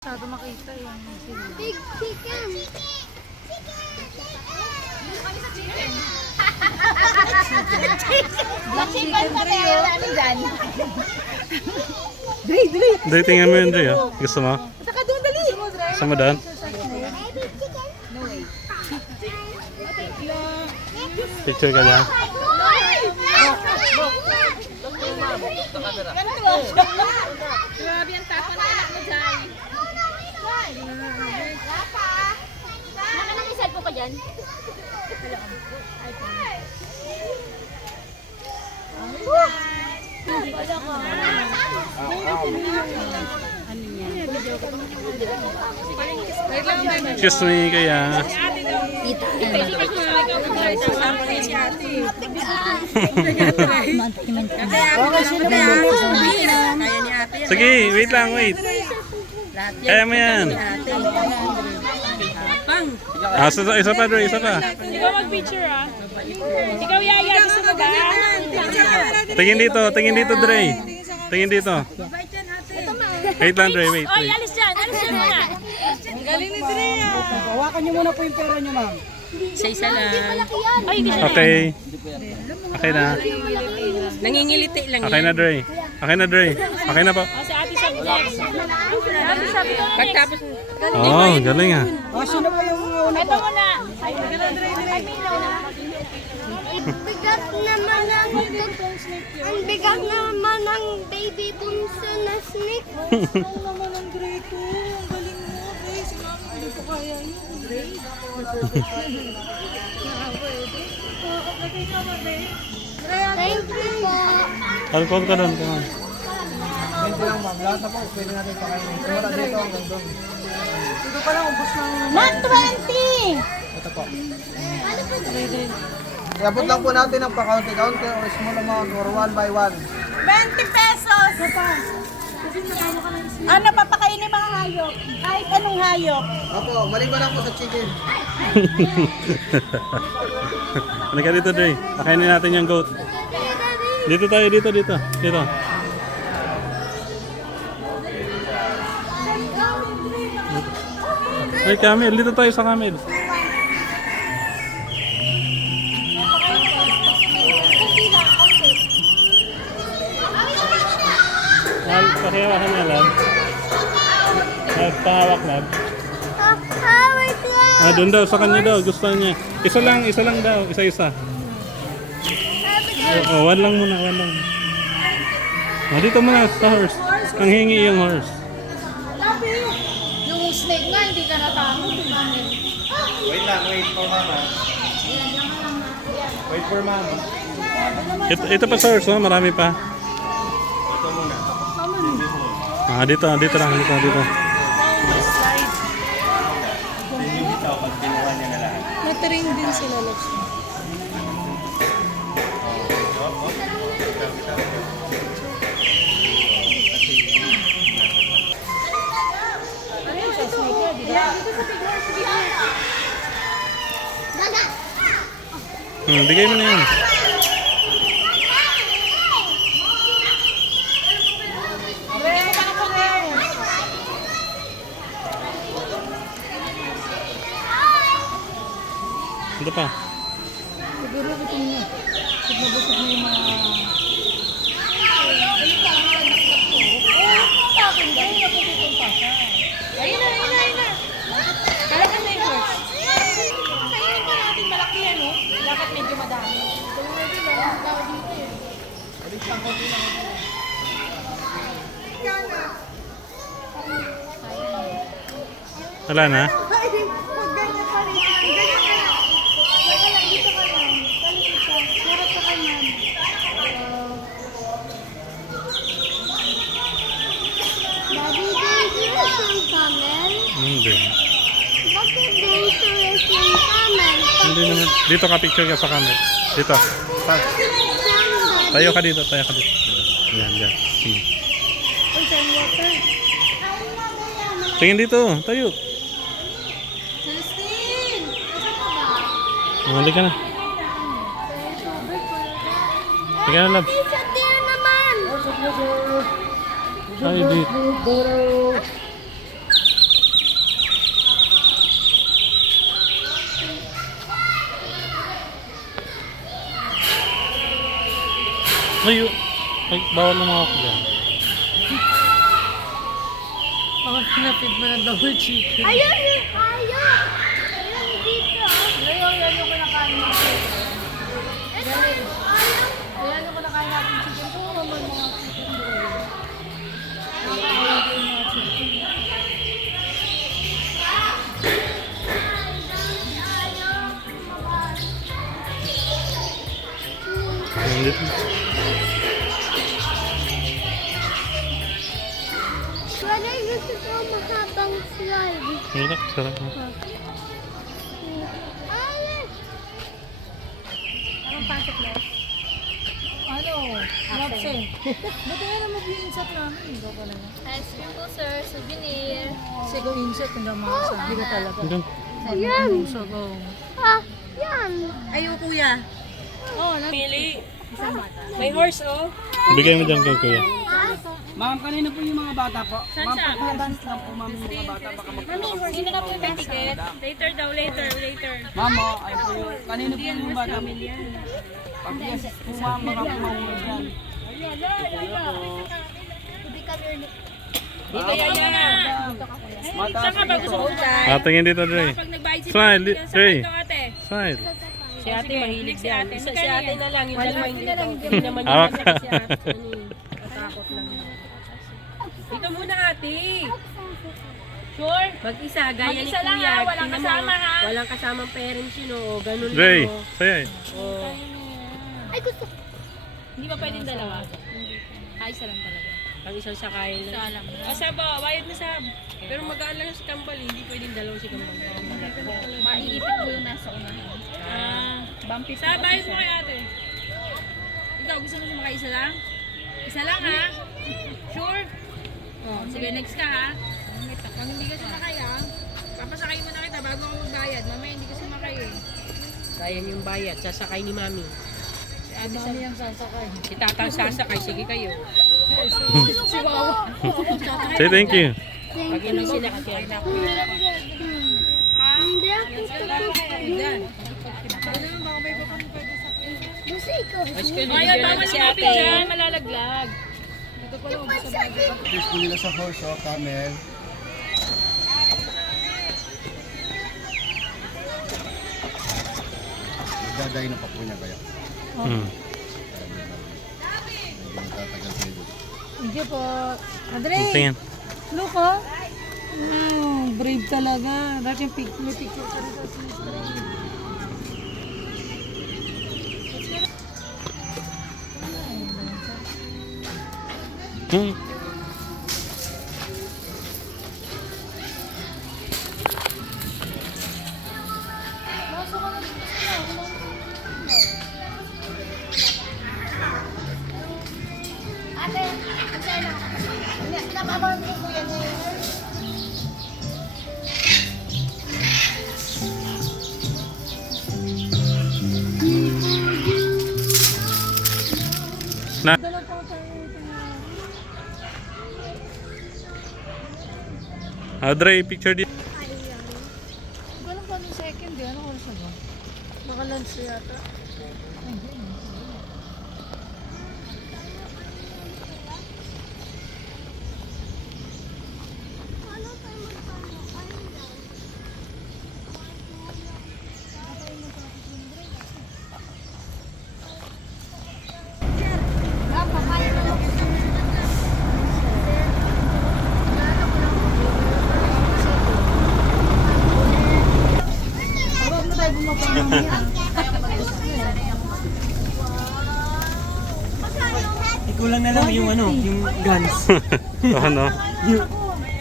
Masyado makita yung sila. Big chicken! Dito kami sa chicken. Black chicken kami, ano dyan? Dre, tingnan mo yun, Dre. Oh. Gusto mo? Saka doon, dali! Gusto mo doon? No way. Picture ka dyan. Grabe ang tapo na anak mo dyan. Naka nang isal ko ka dyan? Excuse me, kaya. Sige, wait lang, wait. Kaya mo yan. Isa pa, Dre, isa pa. Ikaw mag-picture ah. Ikaw yaya, gusto mo ba? Tingin dito, Dre. Tingin dito. Wait lang, Dre, wait. Oy, alis dyan muna. Ang galing ni Drea. Hawakan niyo muna po yung pera niyo, ma'am. Isa lang. Oy, hindi siya. Okay. Okay na. Nangingiliti lang Okay na, Dre. Okay na, Dre. Okay na po. O, si ate sabi next. Ate sabi ko next. Pagtapos, Oh, galing ah. sino po yung una Ito po? muna. Ang bigat naman ng baby bunso na snake. Ang naman ang Draco. Ang galing mo. Eh, si mama, hindi ko kaya yun. Thank you po. Alcohol ka doon. Come on. Ito lang, ma'am. Lahat na po. Pwede natin pakainin. Simula dito hanggang doon. Ito pa lang, ubos ng... Not 20! Ito po. Iabot lang po natin ang pa-county-county or small amount or 1 by 1. 20 pesos! Ano, papakainin mga hayop? Kahit anong hayop. Opo, maliban lang po sa chicken. Halika dito, Dre. Kakainin natin yung goat. Dito tayo, dito. Dito. Ay, camel. Dito tayo sa camel. Pakihawakan niya, lab. Pahawak, lab. Hawak yan! Doon daw, sa kanya daw. Gusto niya. Isa lang daw. Isa-isa. One lang muna. Dito muna sa horse. Ang hingi yung horse. Yung snake nga, hindi ka natakot. Wait lang, wait for mama. Wait for mama. Ito pa sa horse, no? Marami pa. Ito muna. Dito lang. Dito. Bitaw pag ginawa niya na lahat. Natrain din sila, Lex. Bigay mo na yan. Ito pa. Siguro gutom niya. Pag nabusog na yung mga... Ayun na. Talagang na yung horse. Natin malaki yan, oh. Dapat medyo madami. Wala na? Daddy, dangerous yung camel? Hindi. Bakit dangerous yung camel? Hindi naman. Dito ka picture ka sa camera. Dito. Tayo ka dito. Yan. Tingin dito. Tayo. Justin! Nasa pa ba? Mali ka na. Sige na, love. Isa din naman! Ay, di. Ay, bawal lumawak dyan. Baka pinapid mo ng double chicken. Ayun yung hayop. Ayun dito. Yan yung kinakain natin. Ito yung hayop. Ayan yung kinakain natin chicken. Ito naman mga chicken doon. Dito. Wala gusto ko mahabang slide. Wala, sarap na. Ayun. Anong pasok na? Ano? Lobse. Ba't nga naman yung insert namin? Hindi ko pala yan. Ice cream po, sir. Souvenir. Kasi kung insert, hanggang makasabi ka talaga. Hanggang. Yan. Busog, oh. Ah, yan. Ayaw, kuya. Oo, napili. Isang bata. May horse, oh. Bigay mo dyan kay kuya. Ma'am, kanina po yung mga bata po. Ma'am, pag-advance lang po, ma'am, yung mga bata. Baka mag- Sino na po yung ticket? Later daw, later. Ma'am, ay po yung, kanina po yung bata. Pag-yes po, ma'am, baka po mahulog yan. Dito yan yan. Mataas Saan ka ba gusto mo dyan? Tingin dito, Dre. Pag nagbayad si Smile, Dre. ate. Smile. Si ate mahilig si ate. Si ate na lang. Yung dalawa hindi ko. Hindi naman Hawak yung ka. si ate. Natakot lang yun. Dito muna ate. Sure? Mag-isa, gaya ni Mag-isa lang, Kuya. ha? Walang Tingnan mo, kasama, ha? Walang kasamang parents yun, o. Ganun Dre, lang, o. saya eh. Oh. Ay, gusto. Hindi ba pwedeng dalawa? Ay, isa lang talaga. Ang isang sakayin Isa lang. lang. Sab, bayad na sab. Pero mag-aaral lang si Kambal, hindi pwedeng dalawa si Kambal. Maiipit ko yung nasa unahan. Bumpy Sab, bayad mo kay ate. Ikaw, gusto mo sumakay isa lang? Isa lang, ha? Sure? Oh, sige, next ka, ha? Pag hindi ka sumakay, ha? Papasakay mo na kita bago ako magbayad. Mamaya hindi ka sumakay, eh. Sayang yung bayad, sasakay ni Mami. Si ate Mami ang sasakay. Si Tata ang sasakay, sige kayo. Si Wawa. Say thank you. Pag yun ang sinakay na ako. Hindi ako Diyan. Gusto ikaw. Ayun, bawal si ate dyan, malalaglag. Fish po nila sa horse o camel. Gagay na pa po niya kaya. Hmm. Hindi tatagal kayo doon. Hindi po. Andre, Tingin. look oh. Brave talaga. Dati may picture ka rin sa sister. Hmm. Ate, ang sana. Pinapamahal ko po yan eh. Na. Dre, picture dito. Ganun pa ng second eh. Ano oras na ba? Naka-lunch yata. Ikulang na lang yung ano, yung guns. Ano? Yung